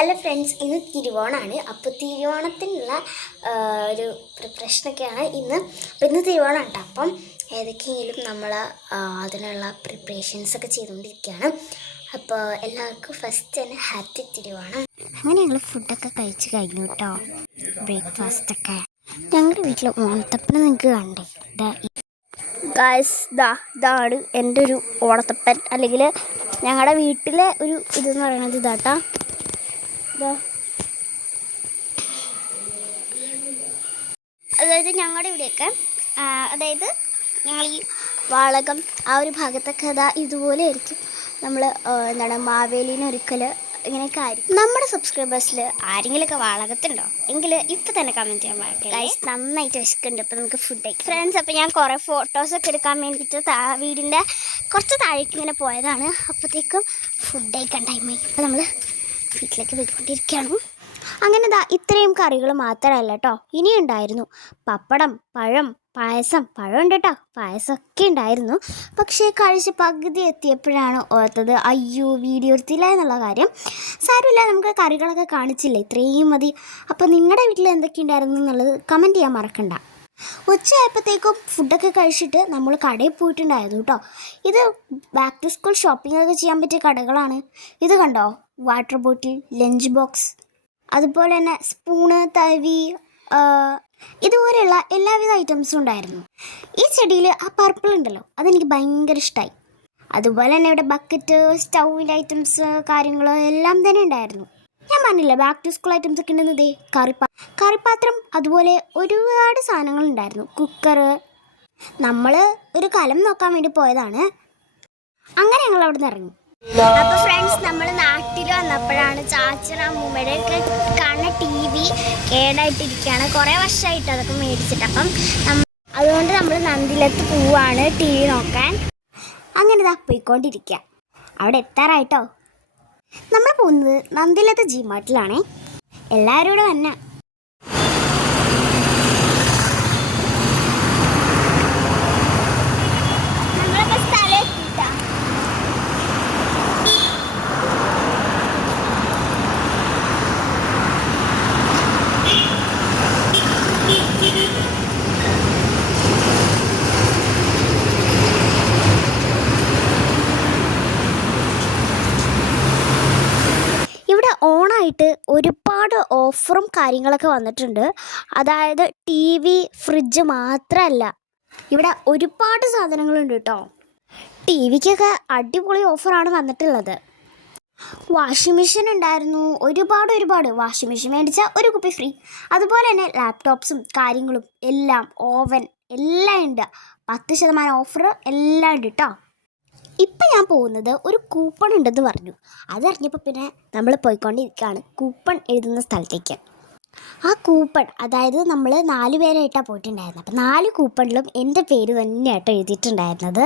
Hello friends, ഇന്ന് തിരുവോണമാണ്. അപ്പോൾ തിരുവോണത്തിനുള്ള ഒരു പ്രിപ്പറേഷനൊക്കെയാണ് ഇന്ന്. അപ്പോൾ ഇന്ന് തിരുവോണം കേട്ടോ. അപ്പം ഏതൊക്കെയെങ്കിലും നമ്മൾ അതിനുള്ള പ്രിപ്പറേഷൻസൊക്കെ ചെയ്തുകൊണ്ടിരിക്കുകയാണ്. അപ്പോൾ എല്ലാവർക്കും ഫസ്റ്റ് തന്നെ ഹാപ്പി തിരുവോണം. അങ്ങനെ ഞങ്ങൾ ഫുഡൊക്കെ കഴിച്ച് കഴിഞ്ഞു കേട്ടോ. ബ്രേക്ക്ഫാസ്റ്റൊക്കെ ഞങ്ങളുടെ വീട്ടിൽ ഓണത്തപ്പന നിങ്ങൾക്ക് കണ്ടേ. ഗായ്സ്, ഇതാണ് എൻ്റെ ഒരു ഓണത്തപ്പൻ, അല്ലെങ്കിൽ ഞങ്ങളുടെ വീട്ടിലെ ഒരു ഇതെന്ന് പറയുന്നത് ഇതാട്ടാ. അതായത് ഞങ്ങളുടെ ഇവിടെയൊക്കെ അതായത് ഞങ്ങൾ ഈ വാളകം ആ ഒരു ഭാഗത്തൊക്കെ ഇതുപോലെ ആയിരിക്കും. നമ്മൾ എന്താണ് മാവേലിനെ ഒരിക്കൽ ഇങ്ങനെയൊക്കെ ആയിരിക്കും. നമ്മുടെ സബ്സ്ക്രൈബേഴ്സിൽ ആരെങ്കിലുമൊക്കെ വാളകത്തുണ്ടോ എങ്കിൽ ഇപ്പം തന്നെ കമൻറ്റ് ചെയ്യാൻ പാടില്ല. ഗൈസ്, നന്നായിട്ട് വിശക്കുന്നുണ്ട്. അപ്പോൾ നമുക്ക് ഫുഡ് കഴിക്കാം ഫ്രണ്ട്സ്. അപ്പോൾ ഞാൻ കുറേ ഫോട്ടോസൊക്കെ എടുക്കാൻ വേണ്ടിയിട്ട് വീടിൻ്റെ കുറച്ച് താഴേക്ക് ഇങ്ങനെ പോയതാണ്. അപ്പോഴത്തേക്കും ഫുഡ് കഴിക്കാൻ ടൈമായി. അപ്പോൾ നമ്മൾ വീട്ടിലേക്ക് പോയിക്കൊണ്ടിരിക്കുകയാണ്. അങ്ങനെ ഇത്രയും കറികൾ മാത്രമല്ല കേട്ടോ, ഇനിയുണ്ടായിരുന്നു പപ്പടം, പഴം, പായസം. പഴം ഉണ്ട് കേട്ടോ, പായസമൊക്കെ ഉണ്ടായിരുന്നു. പക്ഷേ കഴിച്ച് പകുതി എത്തിയപ്പോഴാണ് ഓർത്തത്, അയ്യോ വീഡിയോ എടുത്തില്ല എന്നുള്ള കാര്യം. സാരമില്ല, നമുക്ക് കറികളൊക്കെ കാണിച്ചില്ലേ, ഇത്രയും മതി. അപ്പോൾ നിങ്ങളുടെ വീട്ടിൽ എന്തൊക്കെ ഉണ്ടായിരുന്നു എന്നുള്ളത് കമൻറ്റ് ചെയ്യാൻ മറക്കണ്ട. ഉച്ചയായപ്പോഴത്തേക്കും ഫുഡൊക്കെ കഴിച്ചിട്ട് നമ്മൾ കടയിൽ പോയിട്ടുണ്ടായിരുന്നു കേട്ടോ. ഇത് ബാക്ക് ടു സ്കൂൾ ഷോപ്പിംഗ് ഒക്കെ ചെയ്യാൻ പറ്റിയ കടകളാണ്. ഇത് കണ്ടോ, വാട്ടർ ബോട്ടിൽ, ലഞ്ച് ബോക്സ്, അതുപോലെ തന്നെ സ്പൂണ്, തവി, ഇതുപോലെയുള്ള എല്ലാവിധ ഐറ്റംസും ഉണ്ടായിരുന്നു. ഈ ചെടിയിൽ ആ പർപ്പിൾ ഉണ്ടല്ലോ, അതെനിക്ക് ഭയങ്കര ഇഷ്ടമായി. അതുപോലെ തന്നെ ഇവിടെ ബക്കറ്റ്, സ്റ്റൗവിൻ്റെ ഐറ്റംസ്, കാര്യങ്ങൾ എല്ലാം തന്നെ ഉണ്ടായിരുന്നു. ഞാൻ പറഞ്ഞില്ല ബാക്ക് ടു സ്കൂൾ ഐറ്റംസ് ഒക്കെ ഉണ്ടെന്നതേ. കറിപ്പാത്രം, അതുപോലെ ഒരുപാട് സാധനങ്ങളുണ്ടായിരുന്നു. കുക്കറ്. നമ്മൾ ഒരു കലം നോക്കാൻ വേണ്ടി പോയതാണ്. അങ്ങനെ ഞങ്ങൾ അവിടെ നിന്ന് ഇറങ്ങി. അപ്പോൾ ഫ്രണ്ട്സ്, നമ്മൾ നാട്ടിൽ വന്നപ്പോഴാണ് ചാച്ചനും അമ്മൂമ്മയുടെ ഒക്കെ കാണുന്ന TV കേടായിട്ടിരിക്കുകയാണ്. കുറേ വർഷമായിട്ട് അതൊക്കെ മേടിച്ചിട്ട്. അപ്പം അതുകൊണ്ട് നമ്മൾ നന്ദിലത്ത് പോവാണ് TV നോക്കാൻ. അങ്ങനെ പോയിക്കൊണ്ടിരിക്കുക. അവിടെ എത്താറായിട്ടോ. നമ്മൾ പോകുന്നത് നന്ദിലത്ത് ജിമാർട്ടിലാണേ. എല്ലാവരും കൂടെ വന്ന ഓണായിട്ട് ഒരുപാട് ഓഫറും കാര്യങ്ങളൊക്കെ വന്നിട്ടുണ്ട്. അതായത് TV, ഫ്രിഡ്ജ് മാത്രമല്ല, ഇവിടെ ഒരുപാട് സാധനങ്ങളുണ്ട് കേട്ടോ. TVക്കൊക്കെ അടിപൊളി ഓഫറാണ് വന്നിട്ടുള്ളത്. വാഷിംഗ് മെഷീൻ ഉണ്ടായിരുന്നു. ഒരുപാട് വാഷിംഗ് മെഷീൻ മേടിച്ചാൽ ഒരു കുപ്പി ഫ്രീ. അതുപോലെ തന്നെ ലാപ്ടോപ്സും കാര്യങ്ങളും എല്ലാം, ഓവൻ എല്ലാം ഉണ്ട്. 10% ഓഫർ എല്ലാം ഉണ്ട് കേട്ടോ. ഇപ്പം ഞാൻ പോകുന്നത് ഒരു കൂപ്പൺ ഉണ്ടെന്ന് പറഞ്ഞു. അതറിഞ്ഞപ്പോൾ പിന്നെ നമ്മൾ പോയിക്കൊണ്ടിരിക്കുകയാണ് കൂപ്പൺ എഴുതുന്ന സ്ഥലത്തേക്ക്. ആ കൂപ്പൺ, അതായത് നമ്മൾ 4 പേരായിട്ടാണ് പോയിട്ടുണ്ടായിരുന്നത്. അപ്പം 4 കൂപ്പണിലും എൻ്റെ പേര് തന്നെയാട്ടോ എഴുതിയിട്ടുണ്ടായിരുന്നത്.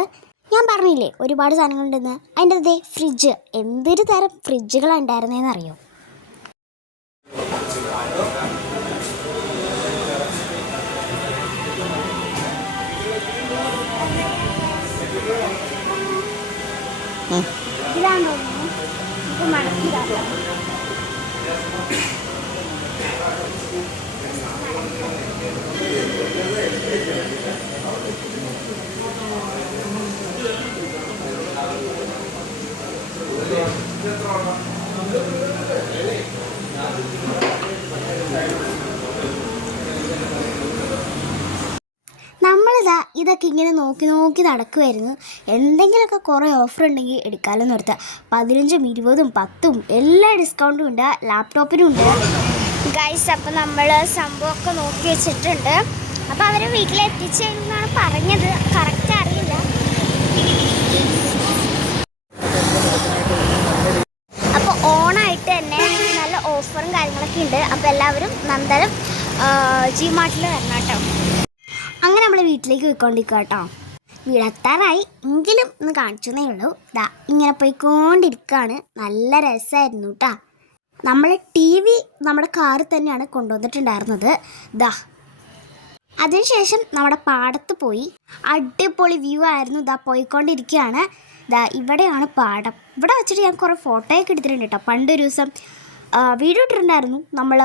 ഞാൻ പറഞ്ഞില്ലേ ഒരുപാട് സാധനങ്ങളുണ്ടെന്ന്. അതിൻ്റെ ഫ്രിഡ്ജ്, എന്തൊരു തരം ഫ്രിഡ്ജുകളാണ് ഉണ്ടായിരുന്നതെന്ന് അറിയോ. ഇതാണോ ഇത് മടക്കിയതാണ്. ഇതൊക്കെ ഇങ്ങനെ നോക്കി നടക്കുമായിരുന്നു. എന്തെങ്കിലുമൊക്കെ കുറേ ഓഫർ ഉണ്ടെങ്കിൽ എടുക്കാമെന്ന് ഓർത്താൽ 15, 20, 10 എല്ലാ ഡിസ്കൗണ്ടും ഉണ്ട്. ലാപ്ടോപ്പിനും ഉണ്ട് ഗൈസ്. അപ്പം നമ്മൾ സംഭവമൊക്കെ നോക്കി വെച്ചിട്ടുണ്ട്. അപ്പോൾ അവർ വീട്ടിലെത്തിച്ചെന്നാണ് പറഞ്ഞത്, കറക്റ്റ് അറിയില്ല. അപ്പോൾ ഓണായിട്ട് തന്നെ നല്ല ഓഫറും കാര്യങ്ങളൊക്കെ ഉണ്ട്. അപ്പോൾ എല്ലാവരും നന്ദനം ജിമാർട്ടിൽ വരണം കേട്ടോ. അങ്ങനെ നമ്മൾ വീട്ടിലേക്ക് പോയിക്കൊണ്ടിരിക്കുക കേട്ടോ. വീടെത്താറായി എങ്കിലും ഒന്ന് കാണിച്ചതേ ഉള്ളൂ. ഇങ്ങനെ പോയിക്കൊണ്ടിരിക്കുകയാണ്. നല്ല രസമായിരുന്നു കേട്ടോ. നമ്മൾ TV നമ്മുടെ കാറിൽ തന്നെയാണ് കൊണ്ടുവന്നിട്ടുണ്ടായിരുന്നത്. അതിനുശേഷം നമ്മുടെ പാടത്ത് പോയി. അടിപൊളി വ്യൂ ആയിരുന്നു. പോയിക്കൊണ്ടിരിക്കുകയാണ്. ഇവിടെയാണ് പാടം. ഇവിടെ വെച്ചിട്ട് ഞാൻ കുറേ ഫോട്ടോയൊക്കെ എടുത്തിട്ടുണ്ട് കേട്ടോ. പണ്ടൊരു ദിവസം വീഡിയോ ഇട്ടിട്ടുണ്ടായിരുന്നു. നമ്മൾ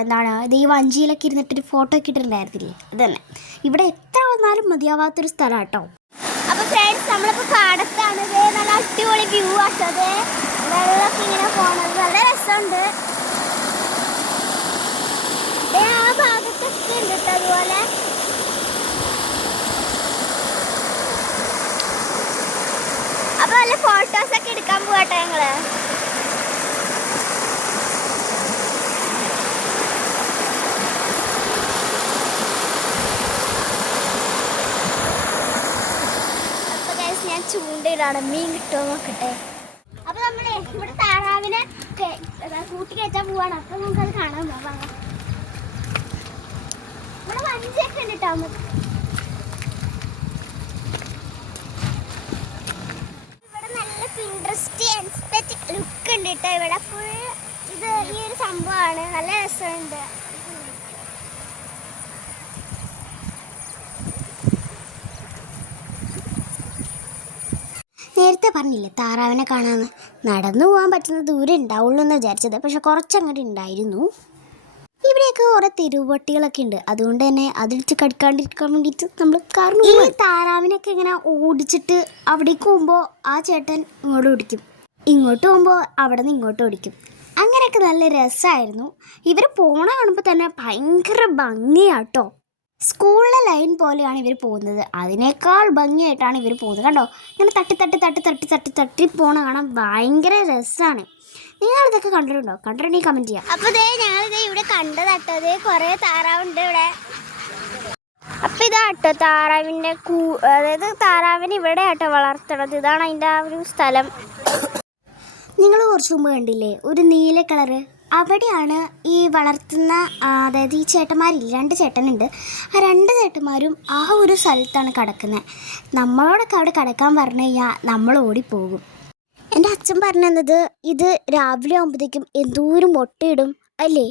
എന്താണ് ഇത് ഈ വഞ്ചിയിലൊക്കെ ഇരുന്നിട്ടൊരു ഫോട്ടോ ഒക്കെ ഇട്ടിട്ടുണ്ടായിരുന്നില്ലേ, അത് തന്നെ. ഇവിടെ എത്ര വന്നാലും മതിയാവാത്തൊരു സ്ഥലം കേട്ടോ. അപ്പോൾ ഫ്രണ്ട്സ്, നമ്മളിപ്പോൾ പാടത്താണ്. നല്ല അടിപൊളി വ്യൂ ആട്ടത്, വെള്ളമൊക്കെ ഇങ്ങനെ പോണത് നല്ല രസമുണ്ട്. ആ ഭാഗത്തൊക്കെ ഉണ്ട് കേട്ടോ അതുപോലെ. അപ്പോൾ നല്ല ഫോട്ടോസൊക്കെ എടുക്കാൻ പോകട്ടെ ഞങ്ങള്. ഞാൻ ചൂണ്ടയിലാണ്, മീൻ കിട്ടുമോ നോക്കട്ടെ. അപ്പൊ നമ്മളെ ഇവിടെ താറാവിനെ കൂട്ടി കയറ്റാൻ പോവാണ്. അപ്പൊ നമുക്കത് കാണാൻ പോവാം. ഇവിടെ വഞ്ചിയൊക്കെ ഉണ്ട് കേട്ടോ. ഇവിടെ നല്ല പിൻട്രസ്റ്റ് എസ്തെറ്റിക് ലുക്ക് ഉണ്ട് കേട്ടോ. ഇവിടെ ഫുൾ ഇത് ഈ ഒരു സംഭവമാണ്, നല്ല രസമുണ്ട്. നേരത്തെ പറഞ്ഞില്ലേ താറാവിനെ കാണാമെന്ന്. നടന്നു പോകാൻ പറ്റുന്ന ദൂരം ഉണ്ടാവുള്ളൂ എന്ന് വിചാരിച്ചത്, പക്ഷെ കുറച്ചങ്ങോട്ട് ഉണ്ടായിരുന്നു. ഇവിടെയൊക്കെ കുറേ തെരുവുപട്ടികളൊക്കെ ഉണ്ട്, അതുകൊണ്ട് തന്നെ അതിടിച്ച് കടിക്കാണ്ടിരിക്കാൻ വേണ്ടിയിട്ട് നമ്മൾ കാരണം ഈ താറാവിനൊക്കെ ഇങ്ങനെ ഓടിച്ചിട്ട് അവിടേക്ക് പോകുമ്പോൾ ആ ചേട്ടൻ ഇങ്ങോട്ട് ഓടിക്കും, ഇങ്ങോട്ട് പോകുമ്പോൾ അവിടെ നിന്ന് ഇങ്ങോട്ട് ഓടിക്കും. അങ്ങനെയൊക്കെ നല്ല രസമായിരുന്നു. ഇവർ പോണ കാണുമ്പോൾ തന്നെ ഭയങ്കര ഭംഗിയാട്ടോ. സ്കൂളിലെ ലൈൻ പോലെയാണ് ഇവർ പോകുന്നത്, അതിനേക്കാൾ ഭംഗിയായിട്ടാണ് ഇവർ പോകുന്നത്. കണ്ടോ, ഇങ്ങനെ തട്ടി തട്ടി തട്ടി തട്ടി തട്ടി തട്ടി പോണ കാണാൻ ഭയങ്കര രസമാണ്. നിങ്ങളിതൊക്കെ കണ്ടിട്ടുണ്ടോ? കണ്ടിട്ടുണ്ടെങ്കിൽ കമൻറ്റ് ചെയ്യാം. അപ്പോൾ ഞങ്ങളിത് ഇവിടെ കണ്ടതാട്ടോ. അത് കുറേ താറാവുണ്ട് ഇവിടെ. അപ്പം ഇതാട്ടോ താറാവിൻ്റെ അതായത് താറാവിന് ഇവിടെ ആട്ടോ വളർത്തണത്. ഇതാണ് അതിൻ്റെ ആ ഒരു സ്ഥലം. നിങ്ങൾ കുറച്ച് മുമ്പ് കണ്ടില്ലേ ഒരു നീല കളറ്? അവിടെയാണ് ഈ വളർത്തുന്ന, അതായത് ഈ ചേട്ടന്മാരില്ല, 2 ചേട്ടനുണ്ട്. ആ 2 ചേട്ടന്മാരും ആ ഒരു സ്ഥലത്താണ് കിടക്കുന്നത്. നമ്മളോടൊക്കെ അവിടെ കിടക്കാൻ പറഞ്ഞു കഴിഞ്ഞാൽ നമ്മൾ ഓടിപ്പോകും. എൻ്റെ അച്ഛൻ പറഞ്ഞു തന്നത് ഇത് രാവിലെ ആകുമ്പോഴത്തേക്കും എന്തോരം മുട്ടയിടും അല്ലേ.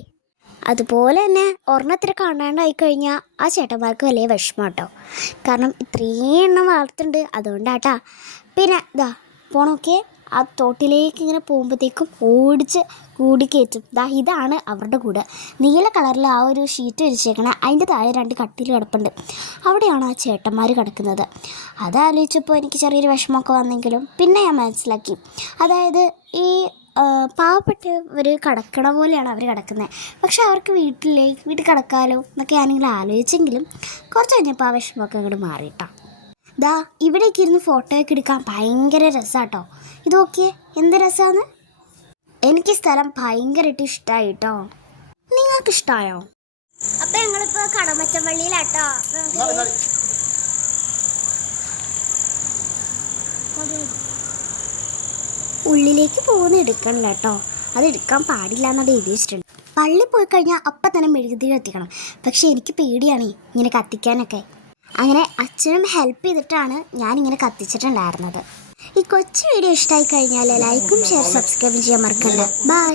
അതുപോലെ തന്നെ ഒരെണ്ണത്തിന് കാണാണ്ടായി കഴിഞ്ഞാൽ ആ ചേട്ടന്മാർക്ക് വലിയ വിഷമം കേട്ടോ. കാരണം ഇത്രയും എണ്ണം വളർത്തുന്നുണ്ട്, അതുകൊണ്ടാട്ടാ. പിന്നെ ഇതാ പോണൊക്കെ ആ തോട്ടിലേക്ക് ഇങ്ങനെ പോകുമ്പോഴത്തേക്കും ഓടിച്ച് കൂടി കയറ്റും. ഇതാണ് അവരുടെ കൂടെ. നീല കളറിൽ ആ ഒരു ഷീറ്റ് വിരിച്ചേക്കണം, അതിൻ്റെ താഴെ 2 കട്ടിൽ കിടപ്പുണ്ട്. അവിടെയാണ് ആ ചേട്ടന്മാർ കിടക്കുന്നത്. അതാലോചിച്ചപ്പോൾ എനിക്ക് ചെറിയൊരു വിഷമമൊക്കെ വന്നെങ്കിലും പിന്നെ ഞാൻ മനസ്സിലാക്കി, അതായത് ഈ പാവപ്പെട്ടവർ കിടക്കണ പോലെയാണ് അവർ കിടക്കുന്നത്. പക്ഷെ അവർക്ക് വീട്ടിൽ കിടക്കാമല്ലോ എന്നൊക്കെ ഞാനിങ്ങനെ ആലോചിച്ചെങ്കിലും കുറച്ച് കഴിഞ്ഞപ്പോൾ ആ വിഷമമൊക്കെ അങ്ങോട്ട് മാറിയിട്ടാ. ഇവിടേക്ക് ഇരുന്ന് ഫോട്ടോയൊക്കെ എടുക്കാൻ ഭയങ്കര രസമാട്ടോ. ഇത് നോക്കിയേ എന്ത് രസമാണ്. എനിക്ക് സ്ഥലം ഭയങ്കരമായിട്ട് ഇഷ്ടമായി കേട്ടോ. നിങ്ങൾക്ക് ഇഷ്ടമായോ? അപ്പം ഞങ്ങളിപ്പോൾ കടമറ്റപ്പള്ളിയിലാട്ടോ. ഉള്ളിലേക്ക് പോകുന്ന എടുക്കണില്ല കേട്ടോ, അത് എടുക്കാൻ പാടില്ല എന്നത് എഴുതി വെച്ചിട്ടുണ്ട്. പള്ളി പോയി കഴിഞ്ഞാൽ അപ്പം തന്നെ മെഴുകുതിരി കത്തിക്കണം. പക്ഷേ എനിക്ക് പേടിയാണ് ഇങ്ങനെ കത്തിക്കാനൊക്കെ. അങ്ങനെ അച്ഛനും ഹെൽപ്പ് ചെയ്തിട്ടാണ് ഞാനിങ്ങനെ കത്തിച്ചിട്ടുണ്ടായിരുന്നത്. ഈ കൊച്ചു വീഡിയോ ഇഷ്ടമായി കഴിഞ്ഞാൽ ലൈക്കും ഷെയർ സബ്സ്ക്രൈബും ചെയ്യാൻ മറക്കണ്ട. ബൈ.